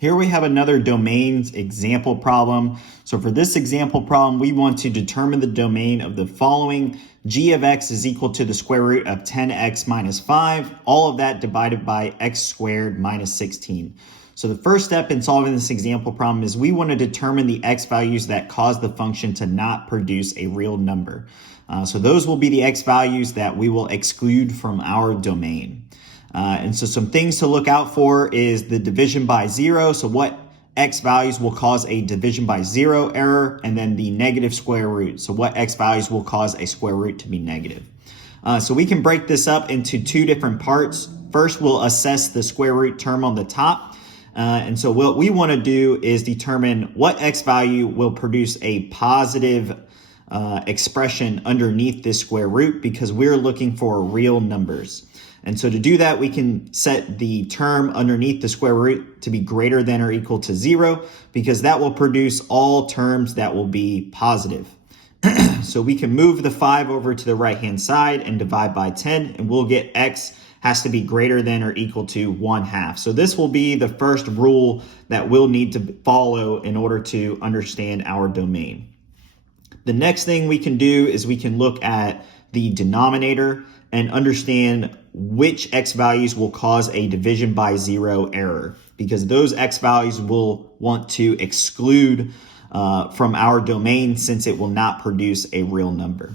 Here we have another domains example problem. So for this example problem, we want to determine the domain of the following. G of x is equal to the square root of 10x minus 5, all of that divided by x squared minus 16. So the first step in solving this example problem is we want to determine the x values that cause the function to not produce a real number. So those will be the x values that we will exclude from our domain. And so some things to look out for is the division by zero. So what x values will cause a division by zero error, and then the negative square root. So what x values will cause a square root to be negative. So we can break this up into two different parts. First, we'll assess the square root term on the top. And so what we want to do is determine what x value will produce a positive expression underneath this square root, because we're looking for real numbers. And so to do that, we can set the term underneath the square root to be greater than or equal to 0, because that will produce all terms that will be positive. So we can move the 5 over to the right-hand side and divide by 10, and we'll get x has to be greater than or equal to 1/2. So this will be the first rule that we'll need to follow in order to understand our domain. The next thing we can do is we can look at the denominator and understand which x values will cause a division by zero error, because those x values will want to exclude from our domain since it will not produce a real number.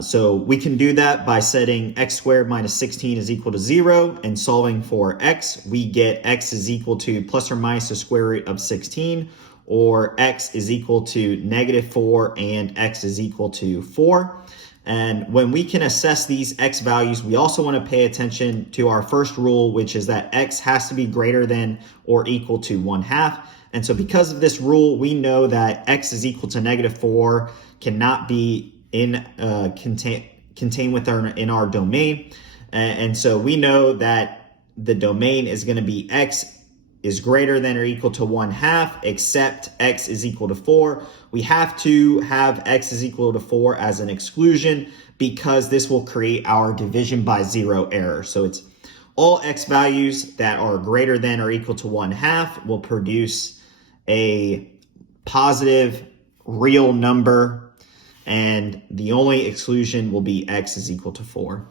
So we can do that by setting x squared minus 16 is equal to 0 and solving for x. We get x is equal to plus or minus the square root of 16, or x is equal to negative 4 and x is equal to 4. And when we can assess these x values, we also want to pay attention to our first rule, which is that x has to be greater than or equal to 1/2. And so because of this rule, we know that x is equal to negative 4 cannot be contained in our domain. And so we know that the domain is going to be x is greater than or equal to 1/2, except x is equal to 4. We have to have x is equal to 4 as an exclusion, because this will create our division by zero error. So it's all x values that are greater than or equal to 1/2 will produce a positive real number, and the only exclusion will be x is equal to 4.